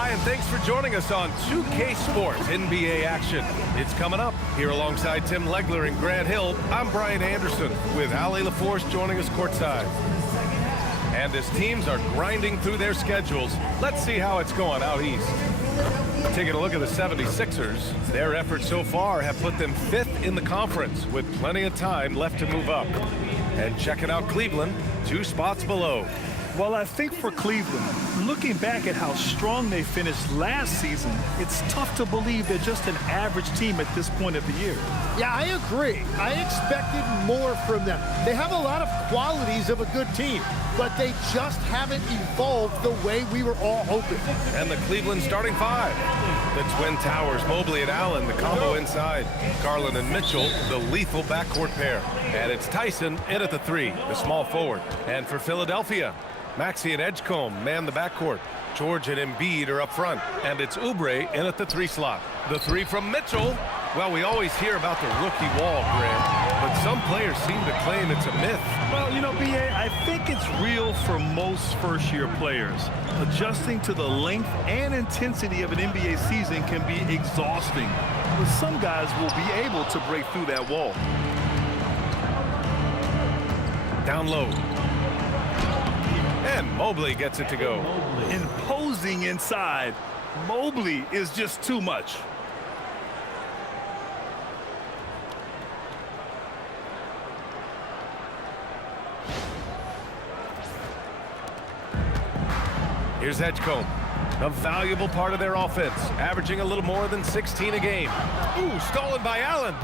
Hi, and thanks for joining us on 2K Sports NBA action. It's coming up. Here alongside Tim Legler and Grant Hill, I'm Brian Anderson with Ali LaForce joining us courtside. And as teams are grinding through their schedules, let's see how it's going out east. Taking a look at the 76ers, their efforts so far have put them 5th in the conference with plenty of time left to move up. And checking out Cleveland, 2 spots below. Well, I think for Cleveland, looking back at how strong they finished last season, it's tough to believe they're just an average team at this point of the year. Yeah, I agree. I expected more from them. They have a lot of qualities of a good team, but they just haven't evolved the way we were all hoping. And the Cleveland starting 5. The Twin Towers, Mobley and Allen, the combo inside. Garland and Mitchell, the lethal backcourt pair. And it's Tyson in at the 3, the small forward. And for Philadelphia, Maxey and Edgecombe man the backcourt. George and Embiid are up front. And it's Oubre in at the 3 slot. The 3 from Mitchell. Well, we always hear about the rookie wall, Grant, but some players seem to claim it's a myth. Well, you know, B.A., I think it's real for most first-year players. Adjusting to the length and intensity of an NBA season can be exhausting, but some guys will be able to break through that wall. Down low. And Mobley gets it to go. Imposing inside. Mobley is just too much. Here's Edgecombe, a valuable part of their offense, averaging a little more than 16 a game. Ooh, stolen by Allen.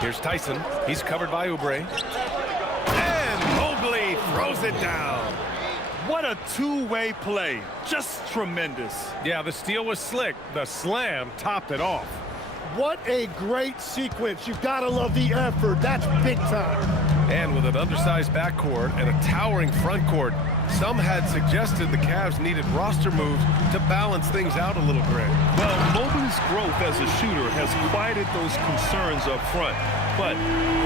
Here's Tyson. He's covered by Oubre. And Mobley throws it down. What a two-way play. Just tremendous. Yeah, the steal was slick. The slam topped it off. What a great sequence. You've got to love the effort. That's big time. And with an undersized backcourt and a towering front court, some had suggested the Cavs needed roster moves to balance things out a little, Greg. Well, Mobley's growth as a shooter has quieted those concerns up front. But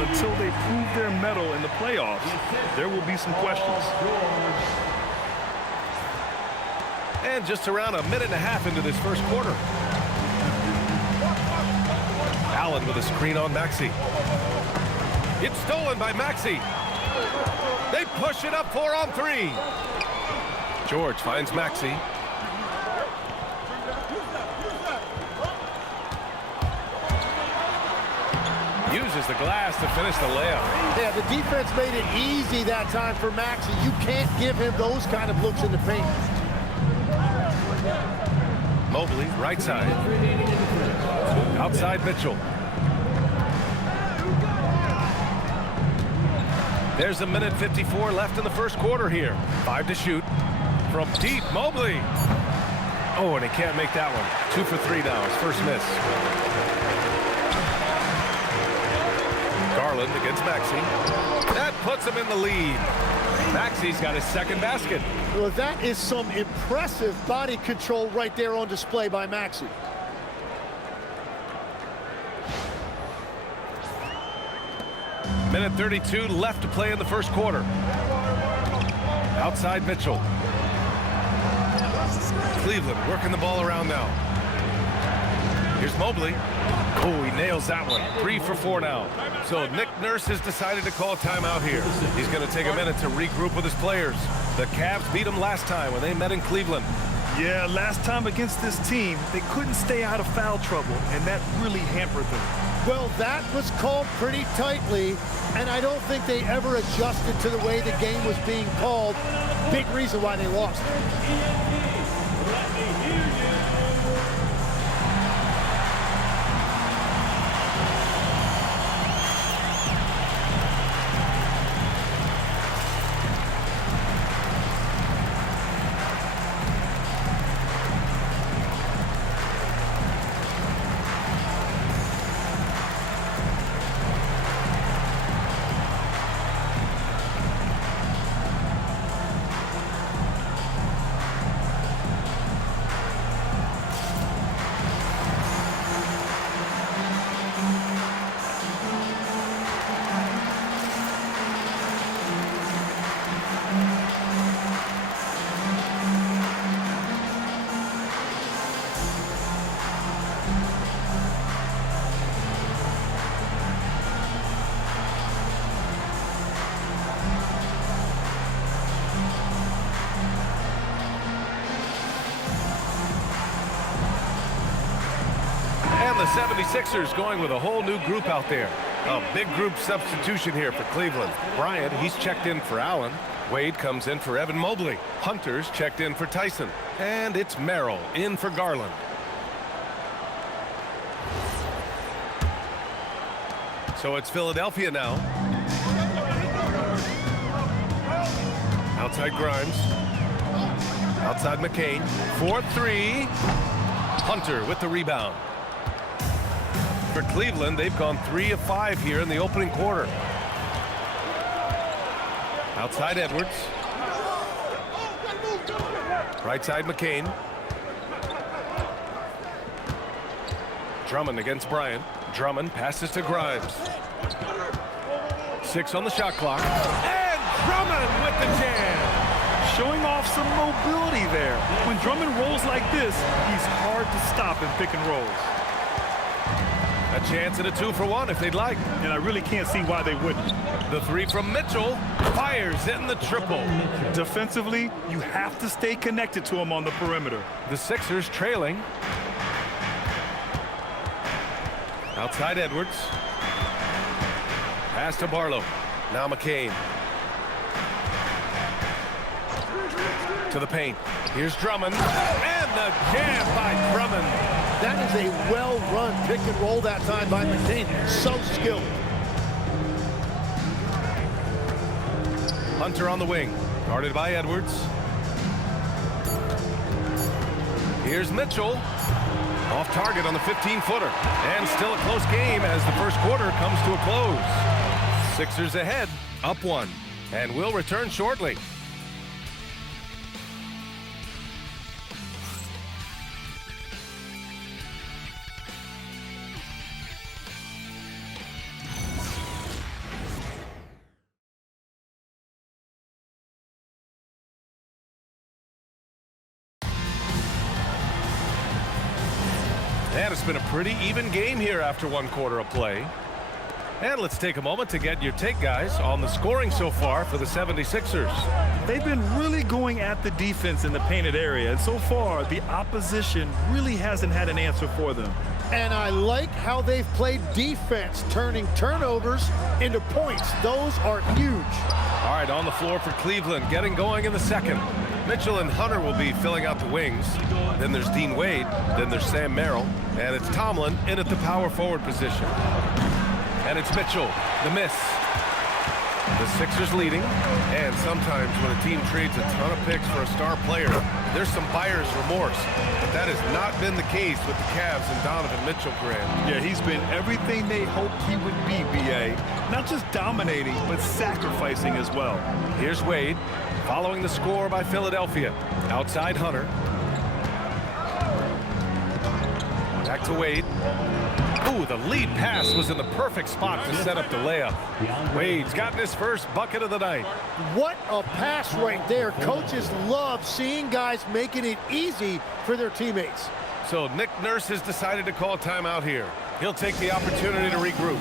until they prove their mettle in the playoffs, there will be some questions. And just around a minute and a half into this first quarter. Allen with a screen on Maxey. It's stolen by Maxey. They push it up 4 on 3. George finds Maxey. Uses the glass to finish the layup. Yeah, the defense made it easy that time for Maxey. You can't give him those kind of looks in the paint. Mobley, right side. Outside Mitchell. There's a minute 54 left in the first quarter here. 5 to shoot. From deep, Mobley. Oh, and he can't make that one. 2 for 3 now, his first miss. Garland against Maxey. That puts him in the lead. Maxey's got his second basket. Well, that is some impressive body control right there on display by Maxey. Minute 32 left to play in the first quarter. Outside Mitchell. Cleveland working the ball around now. Here's Mobley. Oh, he nails that one. 3 for 4 now. So Nick Nurse has decided to call timeout here. He's going to take a minute to regroup with his players. The Cavs beat him last time when they met in Cleveland. Yeah, last time against this team, they couldn't stay out of foul trouble, and that really hampered them. Well, that was called pretty tightly, and I don't think they ever adjusted to the way the game was being called. Big reason why they lost. the 76ers going with a whole new group out there. A big group substitution here for Cleveland. Bryant, he's checked in for Allen. Wade comes in for Evan Mobley. Hunter's checked in for Tyson. And it's Merrill in for Garland. So it's Philadelphia now. Outside Grimes. Outside McCain. 4-3. Hunter with the rebound. For Cleveland, they've gone 3 of 5 here in the opening quarter. Outside Edwards. Right side McCain. Drummond against Bryant. Drummond passes to Grimes. 6 on the shot clock. And Drummond with the jam. Showing off some mobility there. When Drummond rolls like this, he's hard to stop in pick and rolls. A chance at a 2-for-1 if they'd like. And I really can't see why they wouldn't. The 3 from Mitchell fires in the triple. Defensively, you have to stay connected to him on the perimeter. The Sixers trailing. Outside Edwards. Pass to Barlow. Now McCain. To the paint. Here's Drummond. And the jam by Drummond. That is a well-run pick and roll that time by McCain. So skilled. Hunter on the wing. Guarded by Edwards. Here's Mitchell. Off target on the 15-footer. And still a close game as the first quarter comes to a close. Sixers ahead, up 1. And we'll return shortly. And it's been a pretty even game here after 1 quarter of play. And let's take a moment to get your take, guys, on the scoring so far for the 76ers. They've been really going at the defense in the painted area. And so far, the opposition really hasn't had an answer for them. And I like how they've played defense, turning turnovers into points. Those are huge. All right, on the floor for Cleveland, getting going in the second. Mitchell and Hunter will be filling out the wings. Then there's Dean Wade. Then there's Sam Merrill. And it's Tomlin in at the power forward position. And it's Mitchell, the miss. The Sixers leading. And sometimes when a team trades a ton of picks for a star player, there's some buyer's remorse. But that has not been the case with the Cavs and Donovan Mitchell, Grant. Yeah, he's been everything they hoped he would be, B.A. Not just dominating, but sacrificing as well. Here's Wade, following the score by Philadelphia. Outside Hunter. Back to Wade. Ooh, the lead pass was in the perfect spot to set up the layup. Wade's gotten his first bucket of the night. What a pass right there. Coaches love seeing guys making it easy for their teammates. So Nick Nurse has decided to call timeout here. He'll take the opportunity to regroup.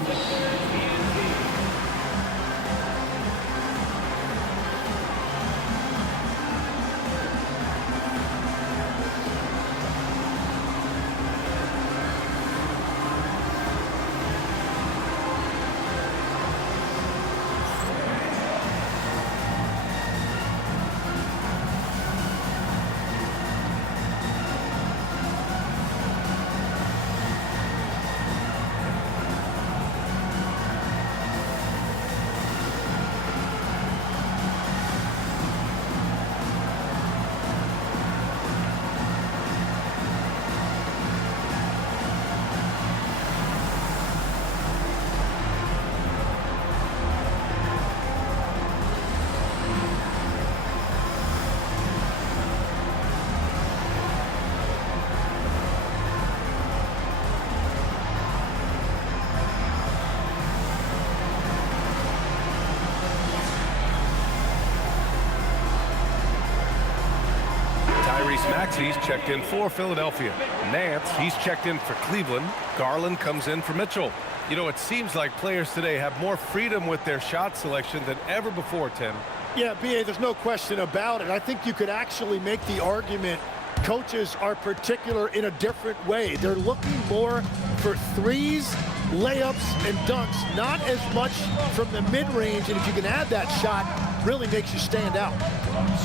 Maxey's checked in for Philadelphia. Nance, he's checked in for Cleveland. Garland comes in for Mitchell. You know, it seems like players today have more freedom with their shot selection than ever before, Tim. Yeah, B.A., there's no question about it. I think you could actually make the argument coaches are particular in a different way. They're looking more for threes, layups, and dunks, not as much from the mid-range, and if you can add that shot, really makes you stand out.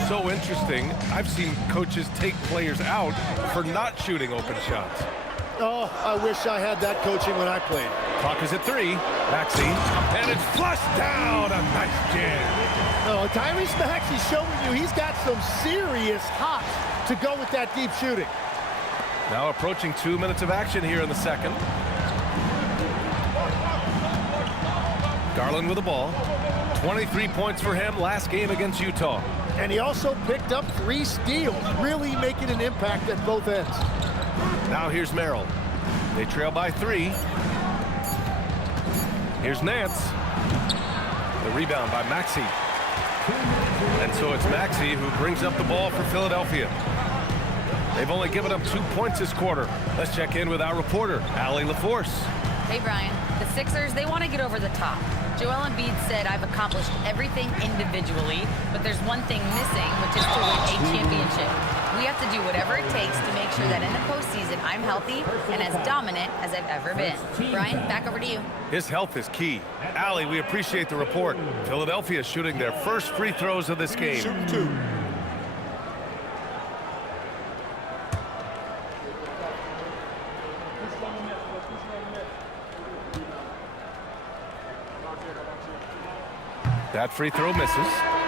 So interesting. I've seen coaches take players out for not shooting open shots. Oh, I wish I had that coaching when I played. Clock is at 3. Maxey, and it's flushed down. A nice jam. No, Tyrese Maxey's showing you he's got some serious hops to go with that deep shooting. Now approaching 2 minutes of action here in the second. Garland with the ball. 23 points for him last game against Utah. And he also picked up 3 steals, really making an impact at both ends. Now here's Merrill. They trail by 3. Here's Nance. The rebound by Maxey. And so it's Maxey who brings up the ball for Philadelphia. They've only given up 2 points this quarter. Let's check in with our reporter, Allie LaForce. Hey, Brian. The Sixers, they want to get over the top. Joel Embiid said, I've accomplished everything individually, but there's one thing missing, which is to win a championship. We have to do whatever it takes to make sure that in the postseason I'm healthy and as dominant as I've ever been. Brian, back over to you. His health is key. Allie, we appreciate the report. Philadelphia shooting their first free throws of this game. Shooting 2. That free throw misses.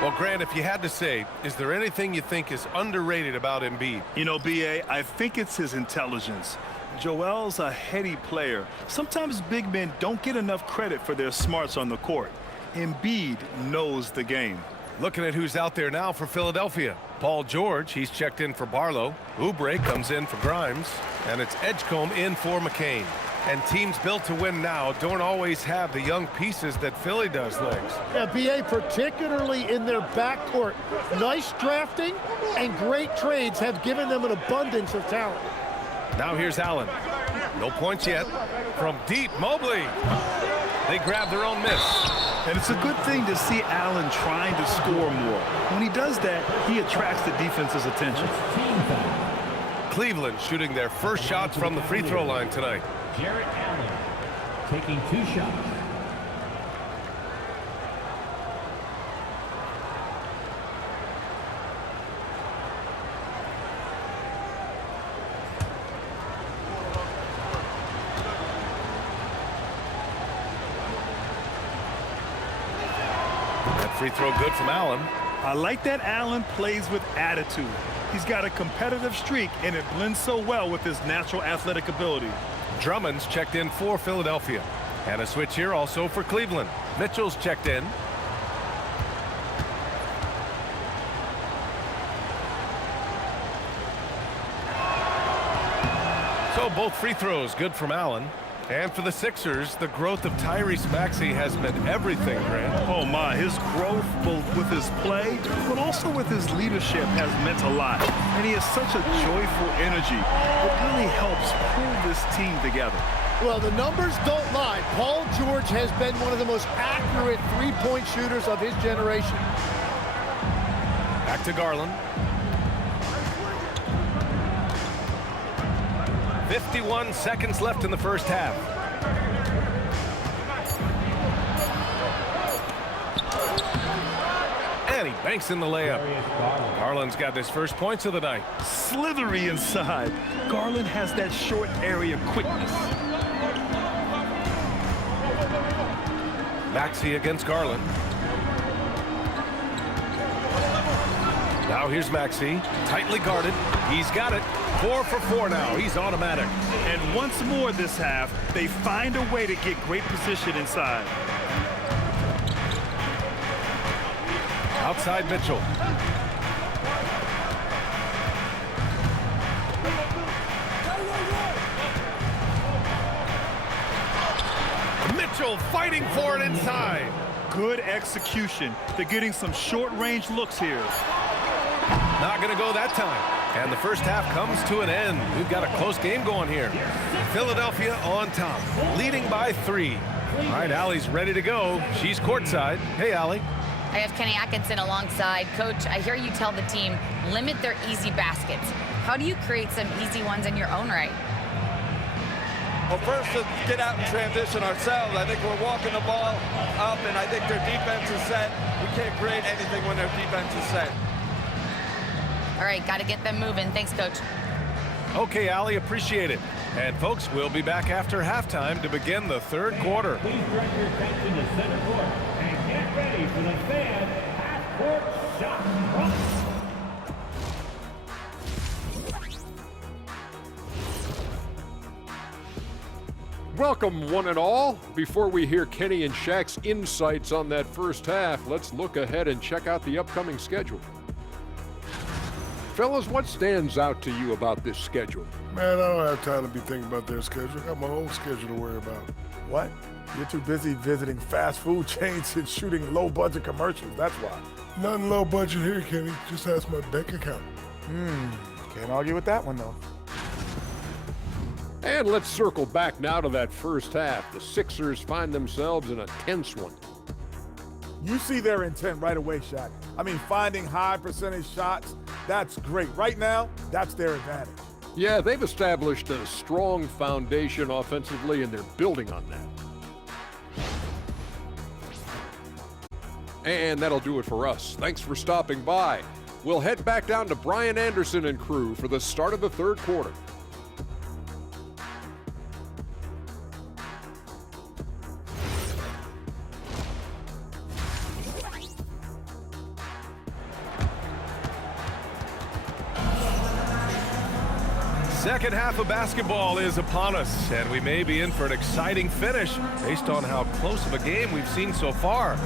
Well, Grant, if you had to say, is there anything you think is underrated about Embiid? You know, B.A., I think it's his intelligence. Joel's a heady player. Sometimes big men don't get enough credit for their smarts on the court. Embiid knows the game. Looking at who's out there now for Philadelphia. Paul George, he's checked in for Barlow. Oubre comes in for Grimes. And it's Edgecombe in for McCain. And teams built to win now don't always have the young pieces that Philly does, Legs. Yeah, BA, particularly in their backcourt. Nice drafting and great trades have given them an abundance of talent. Now here's Allen. No points yet. From deep, Mobley. They grab their own miss. And it's a good thing to see Allen trying to score more. When he does that, he attracts the defense's attention. Cleveland shooting their first shots from the free throw line tonight. Jarrett Allen taking 2 shots. That free throw good from Allen. I like that Allen plays with attitude. He's got a competitive streak, and it blends so well with his natural athletic ability. Drummond's checked in for Philadelphia. And a switch here also for Cleveland. Mitchell's checked in. So both free throws good from Allen. And for the Sixers, the growth of Tyrese Maxey has been everything, Grant. Oh my, his growth both with his play, but also with his leadership has meant a lot. And he has such a joyful energy. It really helps pull this team together. Well, the numbers don't lie. Paul George has been one of the most accurate three-point shooters of his generation. Back to Garland. 51 seconds left in the first half. And he banks in the layup. Garland's got his first points of the night. Slithery inside. Garland has that short area quickness. Maxey against Garland. Now here's Maxey, tightly guarded. He's got it. 4 for 4 now. He's automatic. And once more this half, they find a way to get great position inside. Outside Mitchell. Mitchell fighting for it inside. Good execution. They're getting some short-range looks here. Not going to go that time. And the first half comes to an end. We've got a close game going here. Philadelphia on top, leading by 3. All right, Allie's ready to go. She's courtside. Hey, Allie. I have Kenny Atkinson alongside. Coach, I hear you tell the team, limit their easy baskets. How do you create some easy ones in your own right? Well, first, to get out and transition ourselves. I think we're walking the ball up, and I think their defense is set. We can't create anything when their defense is set. All right, got to get them moving. Thanks, Coach. Okay, Allie, appreciate it. And folks, we'll be back after halftime to begin the third quarter. Please direct your attention to center court and get ready for the fan half-court shot clock. Welcome, one and all. Before we hear Kenny and Shaq's insights on that first half, let's look ahead and check out the upcoming schedule. Fellas, what stands out to you about this schedule? Man, I don't have time to be thinking about their schedule. I got my own schedule to worry about. What? You're too busy visiting fast food chains and shooting low-budget commercials. That's why. Nothing low budget here, Kenny. Just ask my bank account. Can't argue with that one, though. And let's circle back now to that first half. The Sixers find themselves in a tense one. You see their intent right away, Shaq. I mean, finding high percentage shots, that's great. Right now, that's their advantage. Yeah, they've established a strong foundation offensively, and they're building on that. And that'll do it for us. Thanks for stopping by. We'll head back down to Brian Anderson and crew for the start of the third quarter. Second half of basketball is upon us, and we may be in for an exciting finish based on how close of a game we've seen so far.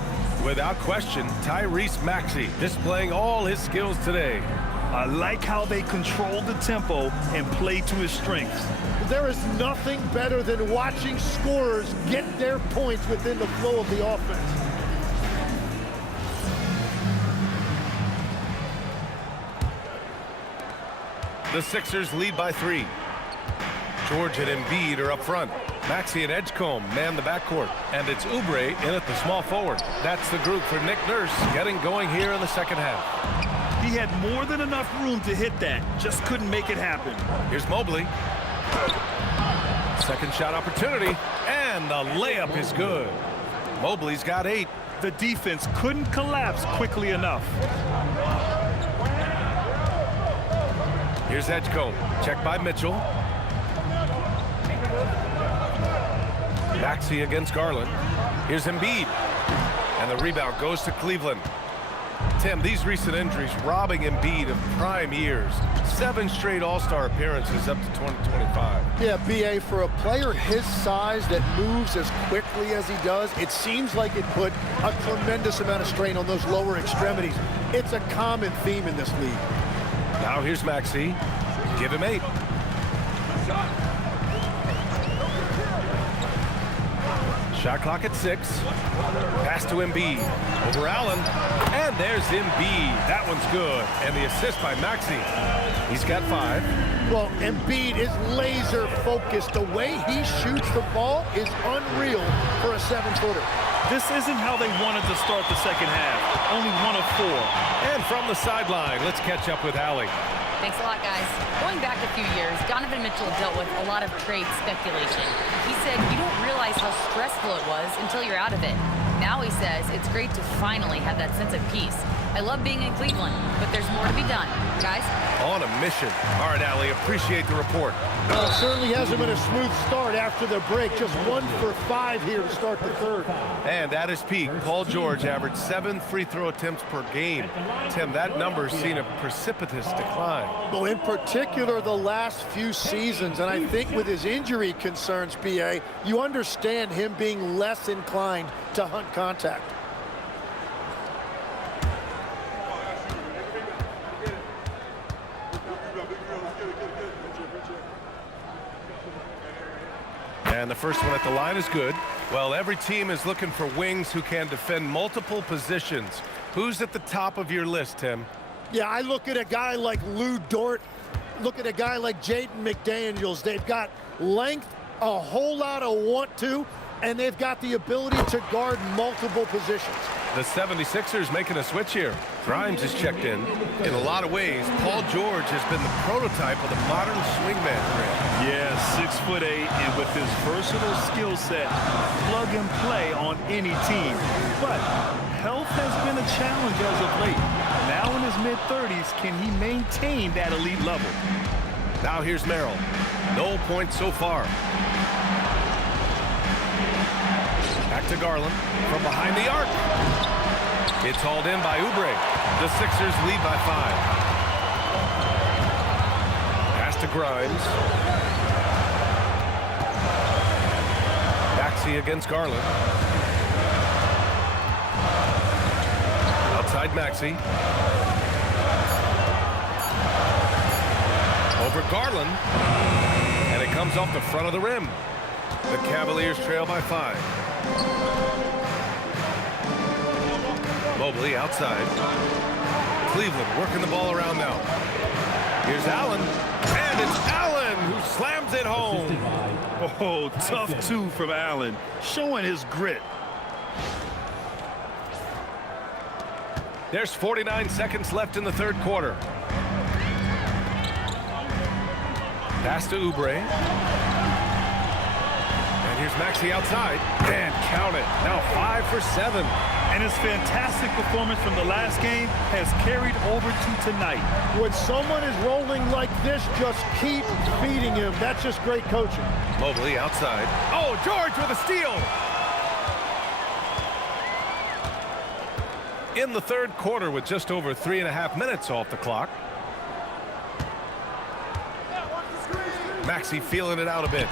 Without question, Tyrese Maxey displaying all his skills today. I like how they control the tempo and play to his strengths. There is nothing better than watching scorers get their points within the flow of the offense. The Sixers lead by 3. George and Embiid are up front. Maxey and Edgecombe man the backcourt. And it's Oubre in at the small forward. That's the group for Nick Nurse getting going here in the second half. He had more than enough room to hit that, just couldn't make it happen. Here's Mobley. Second shot opportunity, and the layup is good. Mobley's got 8. The defense couldn't collapse quickly enough. Here's Edgecombe, checked by Mitchell. Maxey against Garland. Here's Embiid, and the rebound goes to Cleveland. Tim, these recent injuries robbing Embiid of prime years. 7 straight All-Star appearances up to 2025. Yeah, BA, for a player his size that moves as quickly as he does, it seems like it put a tremendous amount of strain on those lower extremities. It's a common theme in this league. Now here's Maxey. Give him 8. Shot clock at 6. Pass to Embiid. Over Allen. And there's Embiid. That one's good. And the assist by Maxey. He's got 5. Well, Embiid is laser focused. The way he shoots the ball is unreal for a 7-footer. This isn't how they wanted to start the second half. Only 1 of 4. And from the sideline, let's catch up with Allie. Thanks a lot, guys. Going back a few years, Donovan Mitchell dealt with a lot of trade speculation. He said you don't realize how stressful it was until you're out of it. Now he says it's great to finally have that sense of peace. I love being in Cleveland, but there's more to be done. Guys? On a mission. All right, Allie, appreciate the report. Well, it certainly hasn't been a smooth start after the break. Just 1 for 5 here to start the third. And at his peak, Paul George averaged 7 free throw attempts per game. Tim, that number's seen a precipitous decline. Well, in particular, the last few seasons, and I think with his injury concerns, BA, you understand him being less inclined to hunt contact. And the first one at the line is good. Well, every team is looking for wings who can defend multiple positions. Who's at the top of your list, Tim? Yeah, I look at a guy like Lou Dort, look at a guy like Jaden McDaniels. They've got length, a whole lot of want to, and they've got the ability to guard multiple positions. The 76ers making a switch here. Grimes is checked in. In a lot of ways, Paul George has been the prototype of the modern swingman. Yeah, 6'8", and with his versatile skill set, plug and play on any team. But health has been a challenge as of late. Now in his mid-30s, can he maintain that elite level? Now here's Merrill. No points so far. Back to Garland from behind the arc. It's hauled in by Oubre. The Sixers lead by 5. Pass to Grimes. Maxey against Garland. Outside Maxey. Over Garland. And it comes off the front of the rim. The Cavaliers trail by 5. Mobley outside. Cleveland working the ball around now. Here's Allen. And it's Allen who slams it home. Oh, tough two from Allen, showing his grit. There's 49 seconds left in the third quarter. Pass to Oubre. And here's Maxey outside. And count it. Now 5 for 7. And his fantastic performance from the last game has carried over to tonight. When someone is rolling like this, just keep feeding him. That's just great coaching. Mobley outside. Oh, George with a steal. In the third quarter with just over 3.5 minutes off the clock. Maxey feeling it out a bit.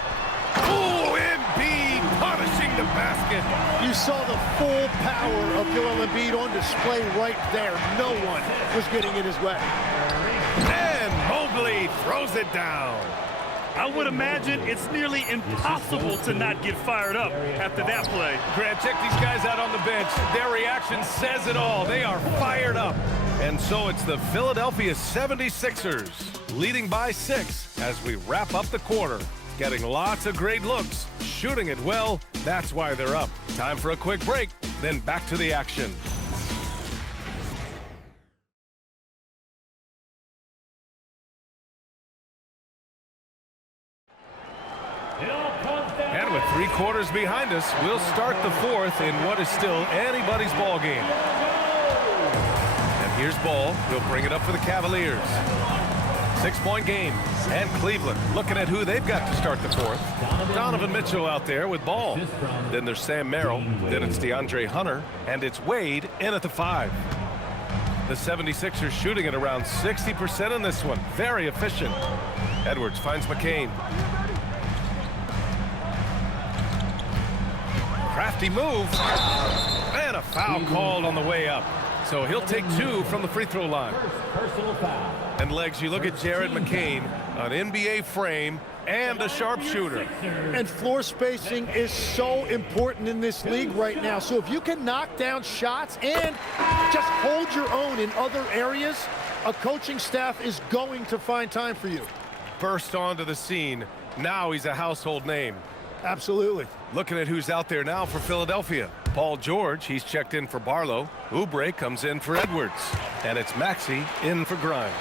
Oh, Embiid punishing the basket. You saw the full power of Joel Embiid on display right there. No one was getting in his way. And Mobley throws it down. I would imagine it's nearly impossible to not get fired up after that play. Grant, check these guys out on the bench. Their reaction says it all. They are fired up. And so it's the Philadelphia 76ers leading by 6 as we wrap up the quarter. Getting lots of great looks, shooting it well. That's why they're up. Time for a quick break, then back to the action. And with 3 quarters behind us, we'll start the fourth in what is still anybody's ball game. And here's Ball. He'll bring it up for the Cavaliers. 6-point game. And Cleveland looking at who they've got to start the fourth. Donovan Mitchell out there with Ball. Then there's Sam Merrill. Then it's DeAndre Hunter. And it's Wade in at the 5. The 76ers shooting at around 60% in this one. Very efficient. Edwards finds McCain. Crafty move. And a foul called on the way up. So he'll take 2 from the free throw line. Personal foul. And Legs, you look at Jared McCain, an NBA frame and a sharpshooter. And floor spacing is so important in this league right now. So if you can knock down shots and just hold your own in other areas, a coaching staff is going to find time for you. Burst onto the scene. Now he's a household name. Absolutely. Looking at who's out there now for Philadelphia. Paul George, he's checked in for Barlow. Oubre comes in for Edwards. And it's Maxey in for Grimes.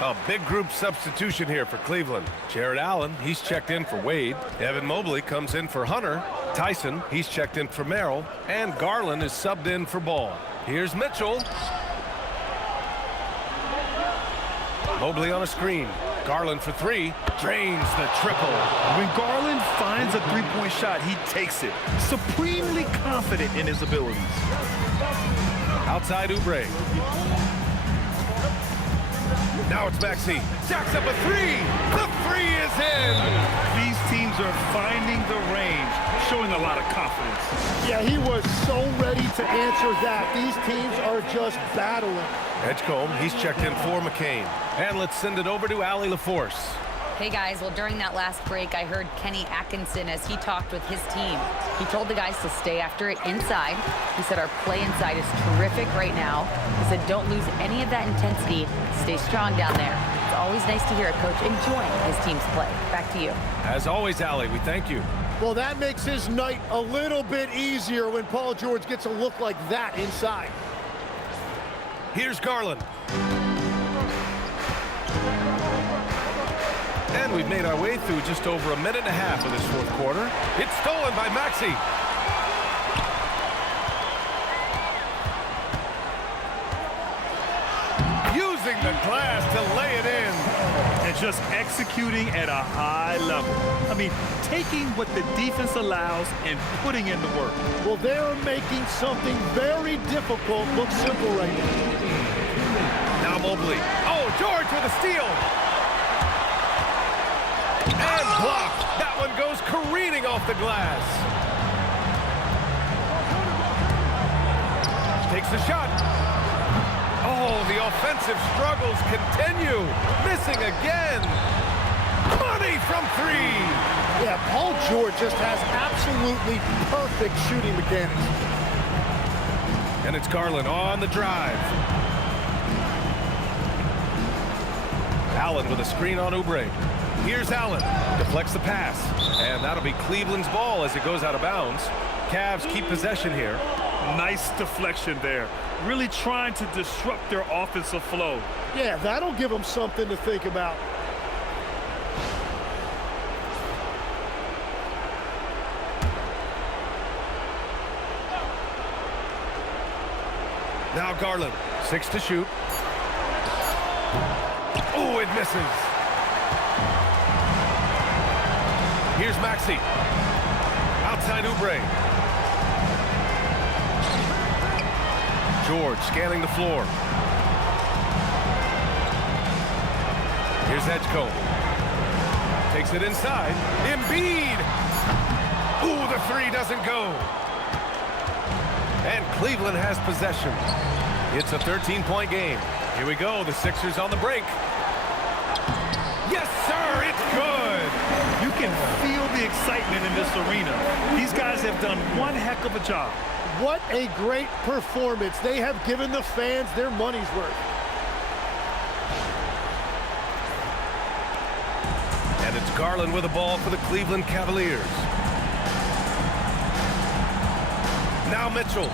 A big group substitution here for Cleveland. Jared Allen, he's checked in for Wade. Evan Mobley comes in for Hunter. Tyson, he's checked in for Merrill. And Garland is subbed in for Ball. Here's Mitchell. Mobley on a screen. Garland for 3. Drains the triple. When Garland finds a three-point shot, he takes it. Supremely confident in his abilities. Outside Oubre. Now it's Maxey. Jacks up a 3. The 3 is in. These teams are finding the range, showing a lot of confidence. Yeah, he was so ready to answer that. These teams are just battling. Edgecombe, he's checked in for McCain. And let's send it over to Allie LaForce. Hey guys, well during that last break I heard Kenny Atkinson as he talked with his team. He told the guys to stay after it inside. He said our play inside is terrific right now. He said don't lose any of that intensity. Stay strong down there. It's always nice to hear a coach enjoying his team's play. Back to you. As always, Allie, we thank you. Well, that makes his night a little bit easier when Paul George gets a look like that inside. Here's Garland. And we've made our way through just over a minute and a half of this fourth quarter. It's stolen by Maxey. Using the glass to lay it in. And just executing at a high level. I mean, taking what the defense allows and putting in the work. Well, they're making something very difficult look simple right now. Now Mobley. Oh, George with a steal. And blocked. That one goes careening off the glass. Takes the shot. Oh, the offensive struggles continue. Missing again. Money from three. Yeah, Paul George just has absolutely perfect shooting mechanics. And it's Garland on the drive. Allen with a screen on Oubre. Here's Allen. Deflects the pass. And that'll be Cleveland's ball as it goes out of bounds. Cavs keep possession here. Nice deflection there. Really trying to disrupt their offensive flow. Yeah, that'll give them something to think about. Now Garland. 6 to shoot. Oh, it misses. Here's Maxey. Outside Oubre. George scanning the floor. Here's Edgecombe. Takes it inside. Embiid. Ooh, the three doesn't go. And Cleveland has possession. It's a 13-point game. Here we go. The Sixers on the break. Yes, sir. It's good. You can feel the excitement in this arena. These guys have done one heck of a job. What a great performance. They have given the fans their money's worth. And it's Garland with the ball for the Cleveland Cavaliers. Now Mitchell.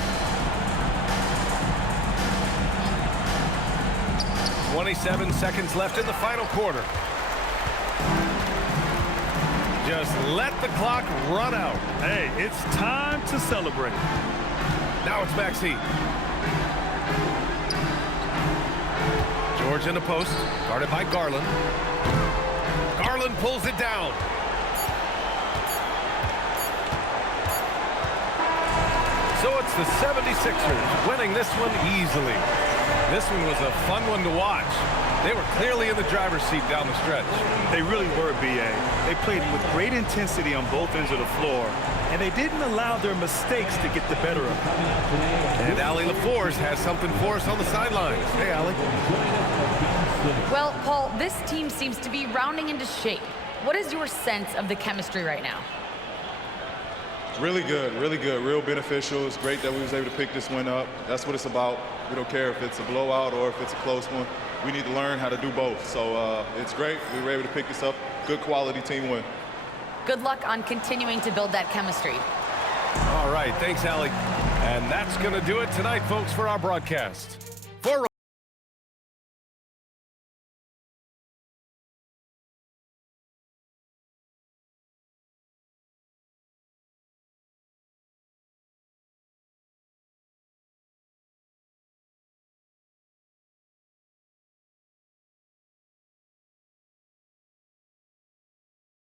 27 seconds left in the final quarter. Just let the clock run out. Hey, it's time to celebrate. Now it's Maxey. George in the post, guarded by Garland. Garland pulls it down. So it's the 76ers winning this one easily. This one was a fun one to watch. They were clearly in the driver's seat down the stretch. They really were, B.A. They played with great intensity on both ends of the floor, and they didn't allow their mistakes to get the better of them. And Allie LaForce has something for us on the sidelines. Hey, Allie. Well, Paul, this team seems to be rounding into shape. What is your sense of the chemistry right now? Really good, real beneficial. It's great that we was able to pick this one up. That's what it's about. We don't care if it's a blowout or if it's a close one. We need to learn how to do both. So it's great. We were able to pick this up. Good quality team win. Good luck on continuing to build that chemistry. All right, thanks, Allie. And that's going to do it tonight, folks, for our broadcast.